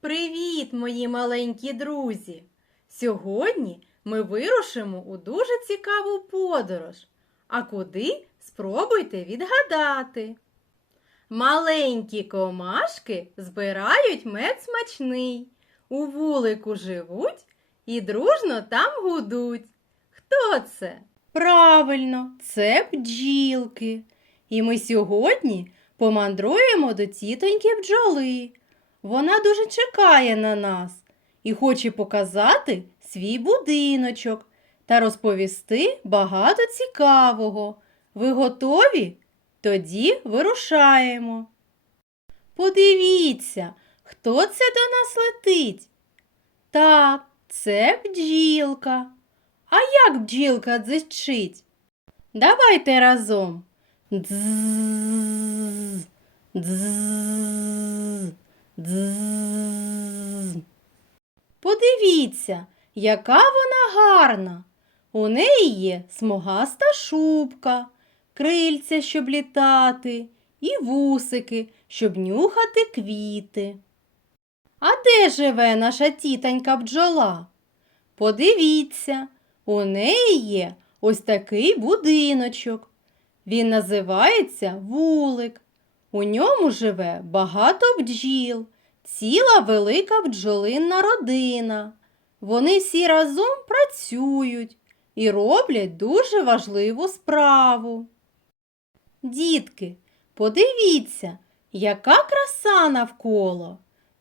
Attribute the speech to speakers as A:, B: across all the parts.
A: Привіт, мої маленькі друзі! Сьогодні ми вирушимо у дуже цікаву подорож. А куди спробуйте відгадати. Маленькі комашки збирають мед смачний, у вулику живуть і дружно там гудуть. Хто це? Правильно, це бджілки. І ми сьогодні помандруємо до тітоньки бджоли. Вона дуже чекає на нас і хоче показати свій будиночок та розповісти багато цікавого. Ви готові? Тоді вирушаємо. Подивіться, хто це до нас летить? Так, це бджілка. А як бджілка дзичить? Давайте разом. Дзз, дзз, дзз. Подивіться, яка вона гарна. У неї є смугаста шубка, крильця, щоб літати, і вусики, щоб нюхати квіти. А де живе наша тітонька бджола? Подивіться, у неї є ось такий будиночок. Він називається вулик. У ньому живе багато бджіл, ціла велика бджолинна родина. Вони всі разом працюють і роблять дуже важливу справу. Дітки, подивіться, яка краса навколо.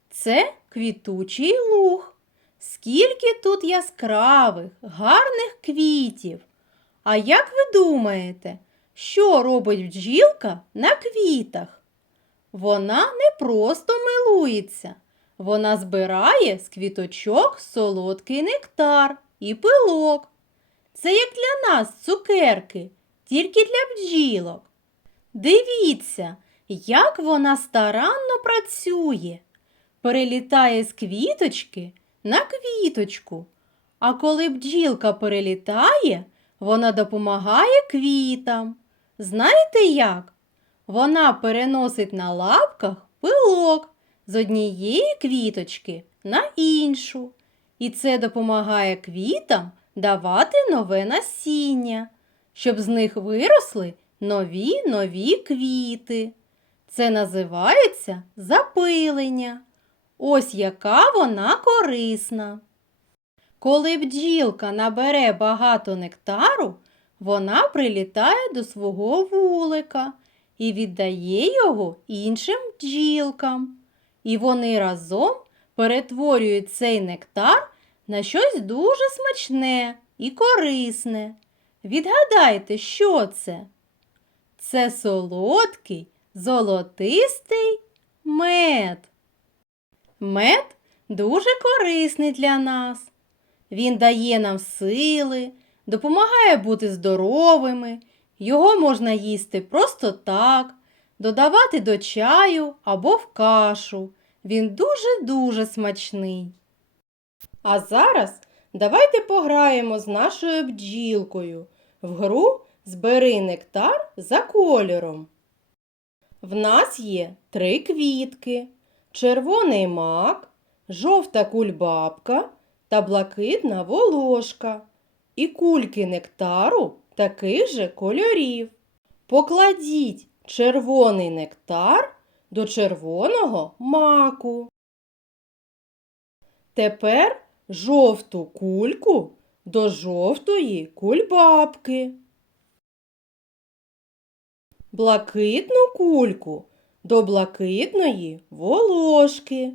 A: Це квітучий луг. Скільки тут яскравих, гарних квітів. А як ви думаєте, що робить бджілка на квітах? Вона не просто милується, вона збирає з квіточок солодкий нектар і пилок. Це як для нас цукерки, тільки для бджілок. Дивіться, як вона старанно працює, перелітає з квіточки на квіточку. А коли бджілка перелітає, вона допомагає квітам. Знаєте як? Вона переносить на лапках пилок з однієї квіточки на іншу. І це допомагає квітам давати нове насіння, щоб з них виросли нові нові квіти. Це називається запилення. Ось яка вона корисна. Коли бджілка набере багато нектару, вона прилітає до свого вулика і віддає його іншим бджілкам. І вони разом перетворюють цей нектар на щось дуже смачне і корисне. Відгадайте, що це? Це солодкий, золотистий мед. Мед дуже корисний для нас. Він дає нам сили, допомагає бути здоровими. Його можна їсти просто так, додавати до чаю або в кашу. Він дуже-дуже смачний. А зараз давайте пограємо з нашою бджілкою в гру Збери нектар за кольором. В нас є три квітки: червоний мак, жовта кульбабка та блакитна волошка. І кульки нектару таких же кольорів. Покладіть червоний нектар до червоного маку. Тепер жовту кульку до жовтої кульбабки. Блакитну кульку до блакитної волошки.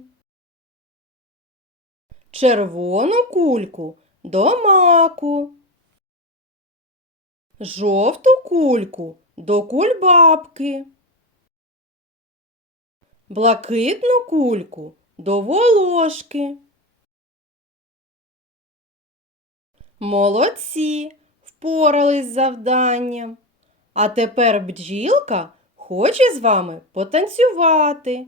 A: Червону кульку до маку. Жовту кульку до кульбабки. Блакитну кульку до волошки. Молодці, впорались з завданням. А тепер бджілка хоче з вами потанцювати.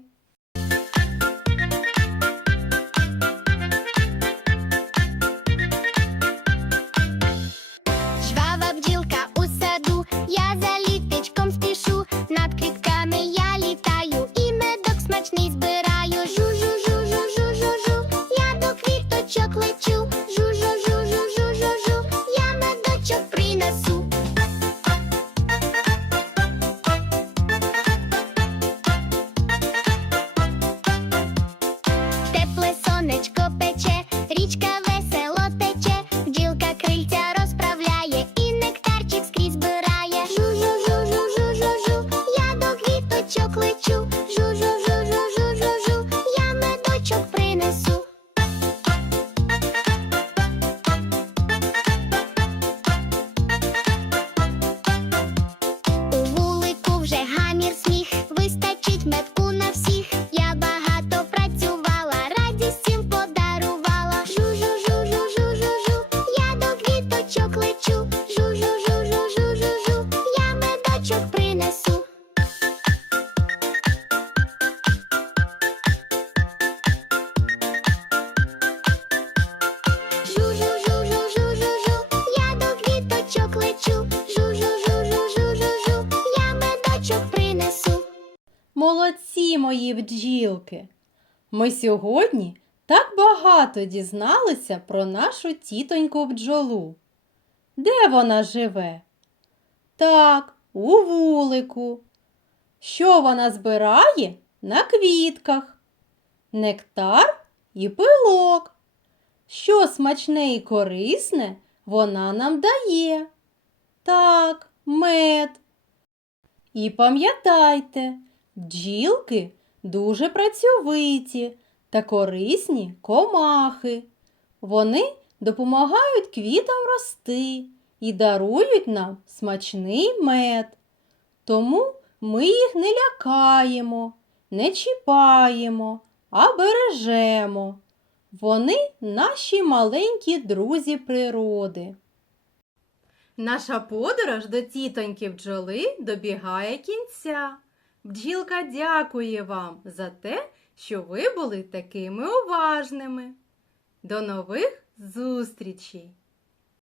A: Молодці мої бджілки! Ми сьогодні так багато дізналися про нашу тітоньку бджолу. Де вона живе? Так, у вулику. Що вона збирає на квітках? Нектар і пилок. Що смачне і корисне вона нам дає? Так, мед. І пам'ятайте, бджілки дуже працьовиті та корисні комахи. Вони допомагають квітам рости і дарують нам смачний мед. Тому ми їх не лякаємо, не чіпаємо, а бережемо. Вони наші маленькі друзі природи. Наша подорож до тітоньки бджоли добігає кінця. Бджілка дякує вам за те, що ви були такими уважними. До нових зустрічей!